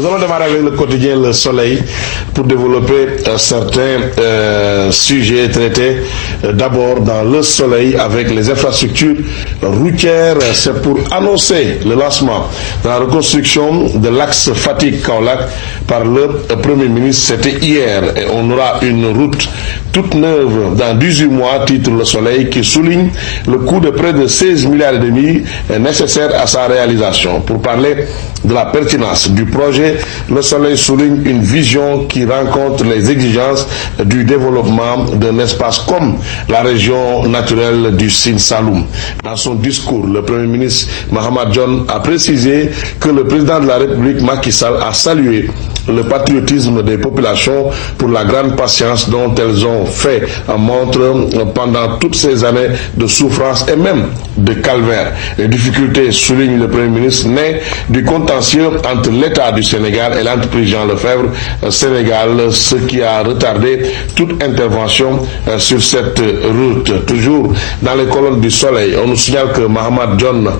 Nous allons démarrer avec le quotidien Le Soleil pour développer certains sujets traités d'abord dans Le Soleil avec les infrastructures routières. C'est pour annoncer le lancement de la reconstruction de l'axe Fatick-Kaolack par le Premier ministre. C'était hier et on aura une route toute neuve dans 18 mois, titre Le Soleil, qui souligne le coût de près de 16 milliards et demi nécessaire à sa réalisation. Pour parler de la pertinence du projet, Le Soleil souligne une vision qui rencontre les exigences du développement d'un espace comme la région naturelle du Sine Saloum. Dans son discours, le Premier ministre Mahammed Dionne a précisé que le président de la République Macky Sall a salué le patriotisme des populations pour la grande patience dont elles ont fait montre pendant toutes ces années de souffrance et même de calvaire. Les difficultés, souligne le Premier ministre, nées du contentieux entre l'État du Sénégal et l'entreprise Jean Lefebvre Sénégal, ce qui a retardé toute intervention sur cette route. Toujours dans les colonnes du Soleil, on nous signale que Mahammed Dionne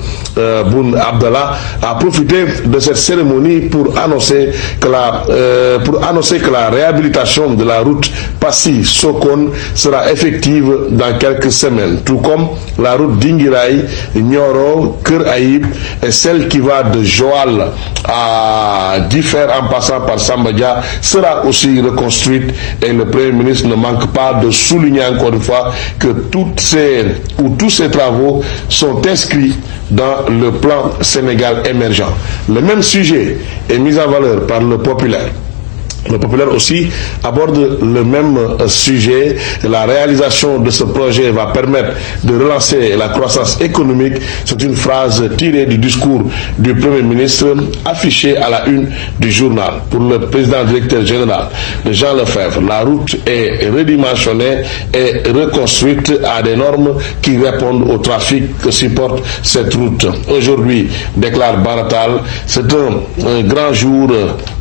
Boun Abdallah a profité de cette cérémonie pour annoncer que la réhabilitation de la route Passy-Sokone sera effective dans quelques semaines, tout comme la route d'Ingiray, Nioro, Keur Aïb et celle qui va de Joal à Differ en passant par Sambadia sera aussi reconstruite, et le Premier ministre ne manque pas de souligner encore une fois que tous ces travaux sont inscrits dans le plan Sénégal émergent. Le même sujet est mis en valeur par le Populaire. Le Populaire aussi aborde le même sujet. La réalisation de ce projet va permettre de relancer la croissance économique. C'est une phrase tirée du discours du Premier ministre affiché à la une du journal. Pour le président directeur général de Jean Lefebvre, la route est redimensionnée et reconstruite à des normes qui répondent au trafic que supporte cette route. Aujourd'hui, déclare Baratal, c'est un grand jour,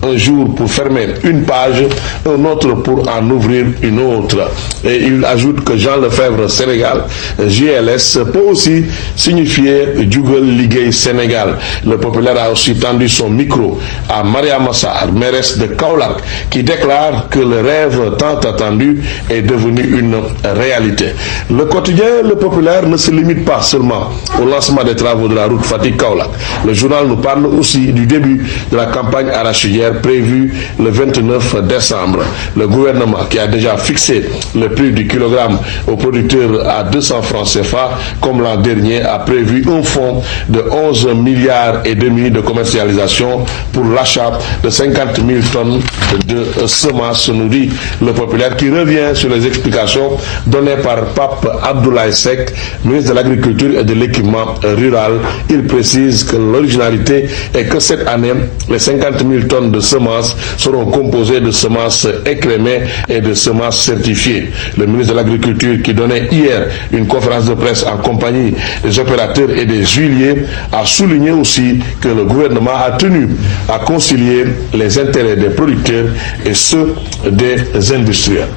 un jour pour fermer une page, un autre pour en ouvrir une autre. Et il ajoute que Jean Lefebvre Sénégal, JLS, peut aussi signifier Djougal Liguey Sénégal. Le Populaire a aussi tendu son micro à Maria Massar, mairesse de Kaolack, qui déclare que le rêve tant attendu est devenu une réalité. Le quotidien Le Populaire ne se limite pas seulement au lancement des travaux de la route Fatick-Kaolack. Le journal nous parle aussi du début de la campagne arachidière prévue le 29 décembre. Le gouvernement, qui a déjà fixé le prix du kilogramme aux producteurs à 200 francs CFA, comme l'an dernier, a prévu un fonds de 11 milliards et demi de commercialisation pour l'achat de 50 000 tonnes de semences, nous dit le Populaire, qui revient sur les explications données par Pape Abdoulaye Seck, ministre de l'Agriculture et de l'Équipement rural. Il précise que l'originalité est que cette année, les 50 000 tonnes de semences seront composées de semences écrémées et de semences certifiées. Le ministre de l'Agriculture, qui donnait hier une conférence de presse en compagnie des opérateurs et des huiliers, a souligné aussi que le gouvernement a tenu à concilier les intérêts des producteurs et ceux des industriels.